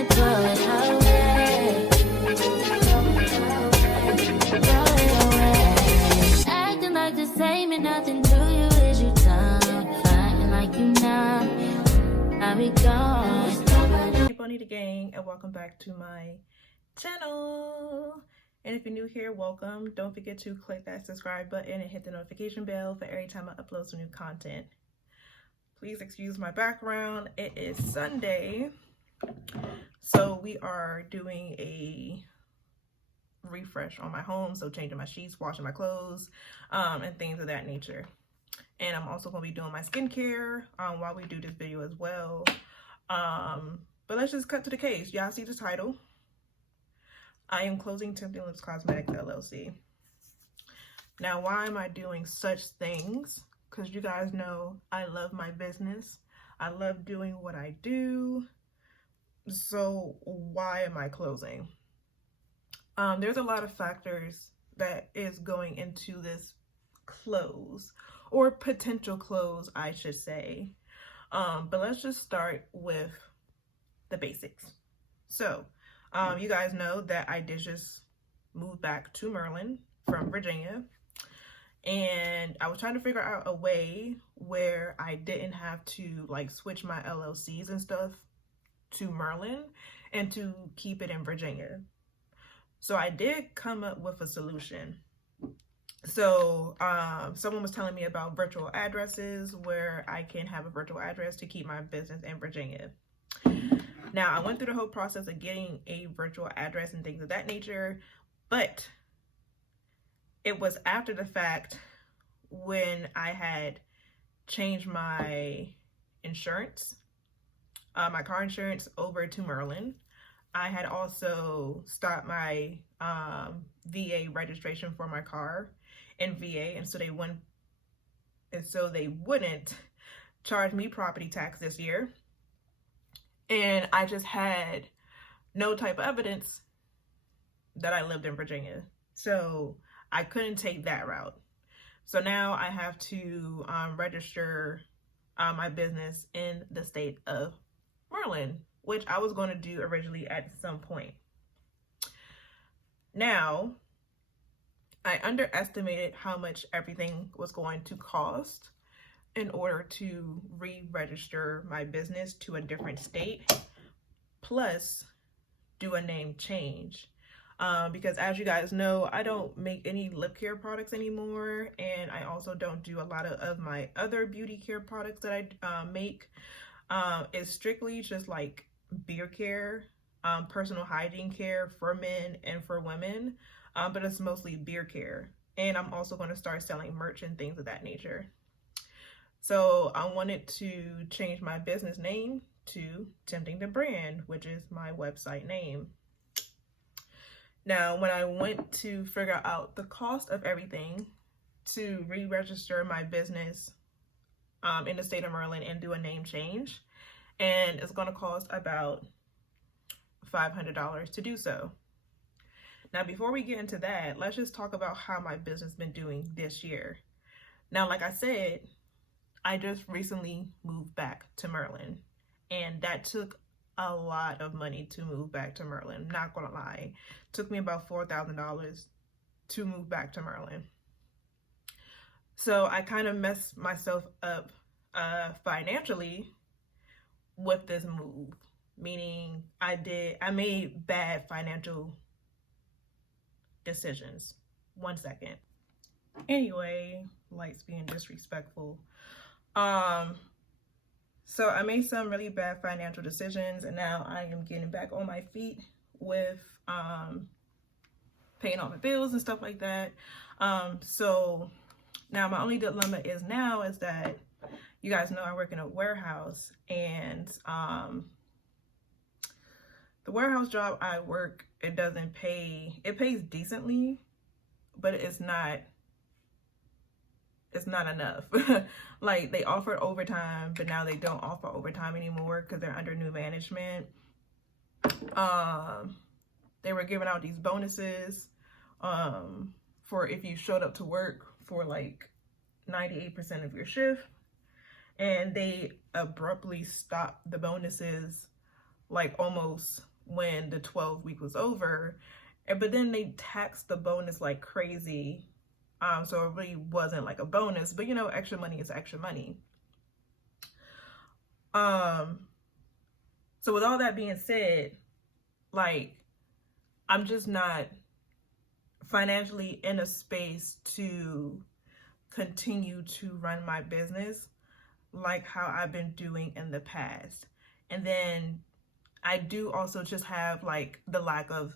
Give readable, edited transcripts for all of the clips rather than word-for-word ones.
it, throw it away. Throw it away. Acting like the same and nothing to you is you done. Fighting like you not. How we going? Hey Bonita Gang, and welcome back to my channel. And if you're new here, welcome. Don't forget to click that subscribe button and hit the notification bell for every time I upload some new content. Please excuse my background. It is Sunday, so we are doing a refresh on my home, so changing my sheets, washing my clothes, and things of that nature. And I'm also going to be doing my skincare while we do this video as well. But let's just cut to the case. Y'all see the title. I am closing Tempting Lips Cosmetics LLC. Now, why am I doing such things? Because you guys know I love my business. I love doing what I do. So why am I closing? There's a lot of factors that is going into this close, or potential close, I should say. But let's just start with the basics. So, you guys know that I did just move back to Maryland from Virginia, and I was trying to figure out a way where I didn't have to like switch my LLCs and stuff to Maryland and to keep it in Virginia. So I did come up with a solution. So someone was telling me about virtual addresses where I can have a virtual address to keep my business in Virginia. Now, I went through the whole process of getting a virtual address and things of that nature, but it was after the fact when I had changed my insurance, my car insurance, over to Maryland. I had also stopped my VA registration for my car in VA, and so they wouldn't charge me property tax this year. And I just had no type of evidence that I lived in Virginia. So I couldn't take that route. So now I have to register my business in the state of Maryland, which I was going to do originally at some point. Now, I underestimated how much everything was going to cost in order to re-register my business to a different state, plus do a name change. Because as you guys know, I don't make any lip care products anymore, and I also don't do a lot of my other beauty care products that I make. It's strictly just like beard care, personal hygiene care for men and for women, but it's mostly beard care. And I'm also going to start selling merch and things of that nature. So I wanted to change my business name to Tempting the Brand, which is my website name. Now, when I went to figure out the cost of everything to re-register my business in the state of Maryland and do a name change, and it's going to cost about $500 to do so. Now, before we get into that, let's just talk about how my business has been doing this year. Now, like I said, I just recently moved back to Maryland, and that took a lot of money to move back to Maryland. Not gonna lie, it took me about $4,000 to move back to Maryland. So I kind of messed myself up financially with this move, meaning I made bad financial decisions. One second. Anyway, lights being disrespectful. So I made some really bad financial decisions, and now I am getting back on my feet with paying all my bills and stuff like that. So now my only dilemma is that you guys know I work in a warehouse, and the warehouse job I work, it pays decently, but it's not enough. Like, they offered overtime, but now they don't offer overtime anymore because they're under new management. They were giving out these bonuses for if you showed up to work for like 98% of your shift, and they abruptly stopped the bonuses like almost when the 12 week was over. But then they taxed the bonus like crazy. So it really wasn't like a bonus, but you know, extra money is extra money. So with all that being said, like, I'm just not financially in a space to continue to run my business like how I've been doing in the past. And then I do also just have like the lack of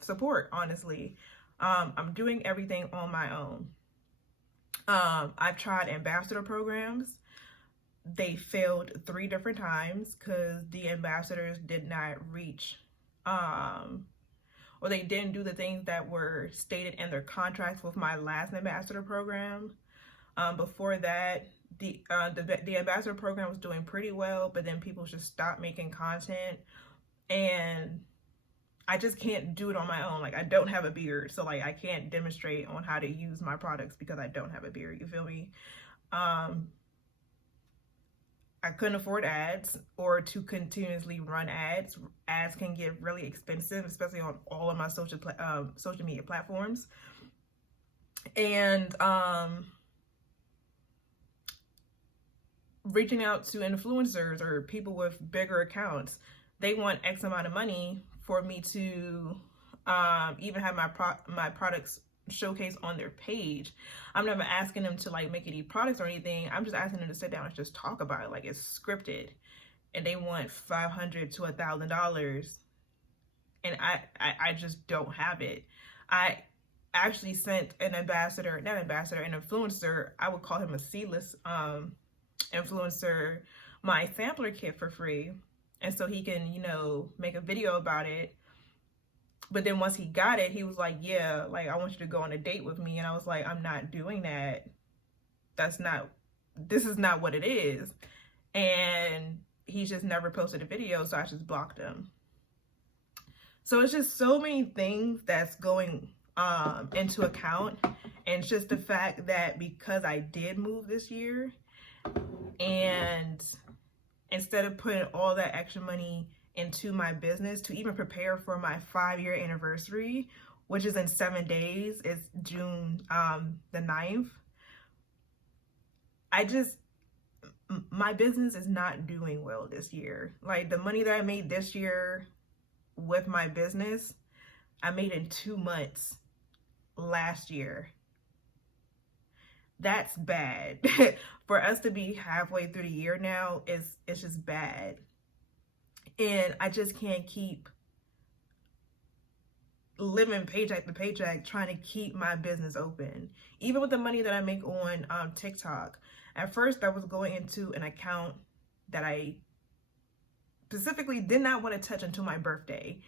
support, honestly. I'm doing everything on my own. I've tried ambassador programs. They failed 3 different times because the ambassadors did not reach, or they didn't do the things that were stated in their contracts with my last ambassador program. Before that, the ambassador program was doing pretty well, but then people just stopped making content, and I just can't do it on my own. Like, I don't have a beard, so like I can't demonstrate on how to use my products because I don't have a beard, you feel me? I couldn't afford ads or to continuously run ads. Ads can get really expensive, especially on all of my social media platforms. And reaching out to influencers or people with bigger accounts, they want X amount of money for me to even have my products showcase on their page. I'm never asking them to like make any products or anything. I'm just asking them to sit down and just talk about it like it's scripted, and they want $500 to $1,000, and I just don't have it. I actually sent an influencer, I would call him a C-list influencer, my sampler kit for free, and so he can, you know, make a video about it. But then once he got it, he was like, yeah, like, I want you to go on a date with me. And I was like, I'm not doing that. This is not what it is. And he's just never posted a video, so I just blocked him. So it's just so many things that's going into account. And it's just the fact that because I did move this year, and instead of putting all that extra money into my business to even prepare for my 5-year anniversary, which is in 7 days, it's June the 9th. My business is not doing well this year. Like, the money that I made this year with my business, I made in 2 months last year. That's bad. For us to be halfway through the year now, it's just bad. And I just can't keep living paycheck to paycheck trying to keep my business open. Even with the money that I make on TikTok. At first, I was going into an account that I specifically did not want to touch until my birthday,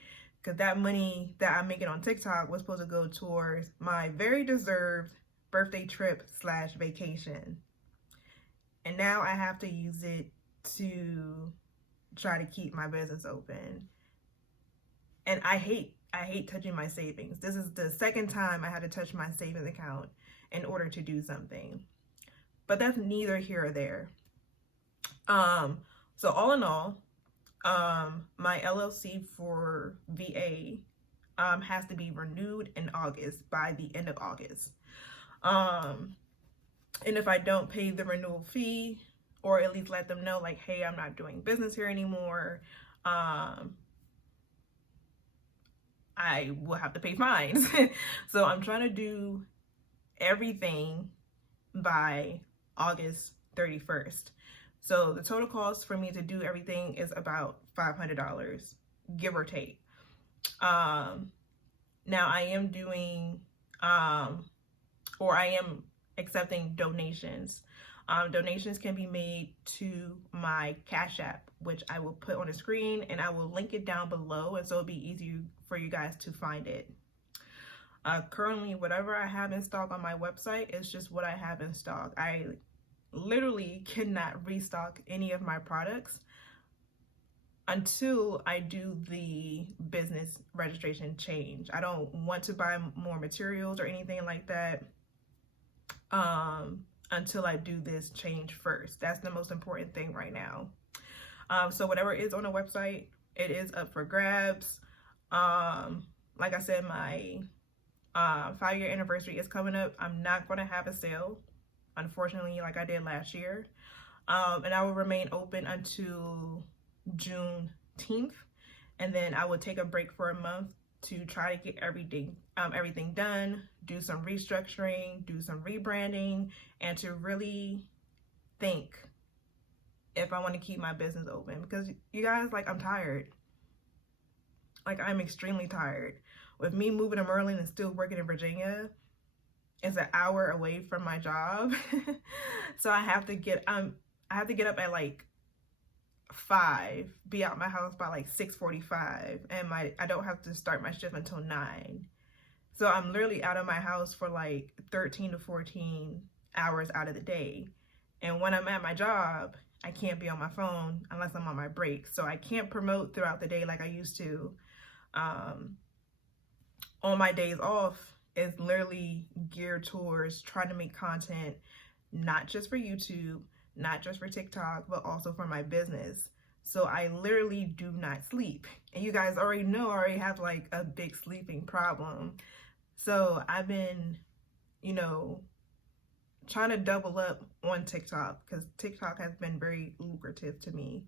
because that money that I'm making on TikTok was supposed to go towards my very deserved birthday trip / vacation. And now I have to use it to try to keep my business open. And I hate touching my savings. This is the second time I had to touch my savings account in order to do something. But that's neither here or there. So all in all, my LLC for VA has to be renewed in August, by the end of August. And if I don't pay the renewal fee, or at least let them know, like, hey, I'm not doing business here anymore, I will have to pay fines. So I'm trying to do everything by August 31st. So the total cost for me to do everything is about $500, give or take. Now I am doing, or I am accepting donations. Donations can be made to my Cash App, which I will put on the screen, and I will link it down below, and so it'll be easy for you guys to find it. Currently, whatever I have in stock on my website is just what I have in stock. I literally cannot restock any of my products until I do the business registration change. I don't want to buy more materials or anything like that until I do this change first. That's the most important thing right now. So whatever is on the website, It is up for grabs. Like I said, my 5-year anniversary is coming up. I'm not going to have a sale, unfortunately, like I did last year. And I will remain open until Juneteenth, and then I would take a break for a month to try to get everything done, do some restructuring, do some rebranding, and to really think if I want to keep my business open. Because you guys, like, I'm tired. Like, I'm extremely tired. With me moving to Maryland and still working in Virginia, it's an hour away from my job. So I have to get up at like 5, be out my house by like 6:45, and I don't have to start my shift until 9. So I'm literally out of my house for like 13 to 14 hours out of the day. And when I'm at my job, I can't be on my phone unless I'm on my break. So I can't promote throughout the day like I used to. On my days off, is literally geared towards trying to make content, not just for YouTube, not just for TikTok, but also for my business. So I literally do not sleep. And you guys already know I already have like a big sleeping problem. So I've been, you know, trying to double up on TikTok, because TikTok has been very lucrative to me,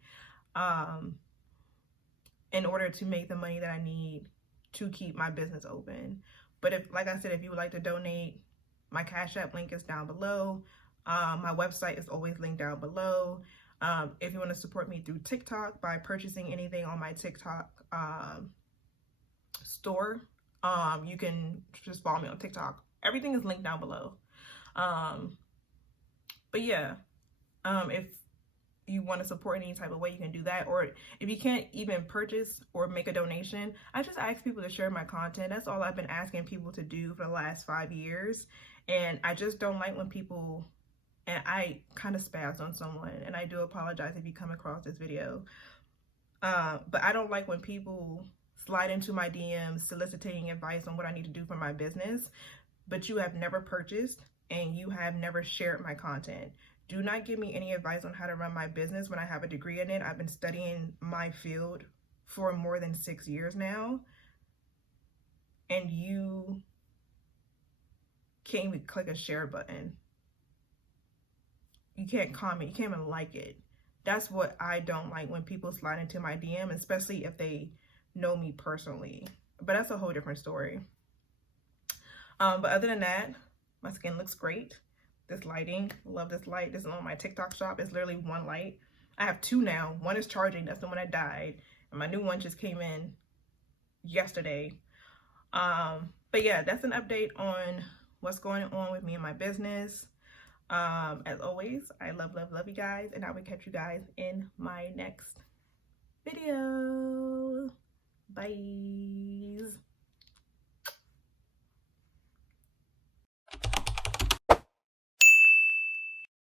in order to make the money that I need to keep my business open. But if, like I said, if you would like to donate, my Cash App link is down below. My website is always linked down below. If you want to support me through TikTok by purchasing anything on my TikTok store, you can just follow me on TikTok. Everything is linked down below. But yeah, if you want to support in any type of way, you can do that. Or if you can't even purchase or make a donation, I just ask people to share my content. That's all I've been asking people to do for the last 5 years. And I just don't like when people, and I kind of spazzed on someone, and I do apologize if you come across this video, but I don't like when people slide into my DMs soliciting advice on what I need to do for my business, but you have never purchased and you have never shared my content. Do not give me any advice on how to run my business when I have a degree in it. I've been studying my field for more than 6 years now, and you can't even click a share button. You can't comment, you can't even like it. That's what I don't like, when people slide into my DM, especially if they know me personally. But that's a whole different story. But other than that, my skin looks great. This lighting, love this light. This is on my TikTok shop. It's literally one light. I have 2 now. One is charging. That's the one that died. And my new one just came in yesterday. But yeah, that's an update on what's going on with me and my business. As always, I love you guys, and I will catch you guys in my next video. Bye.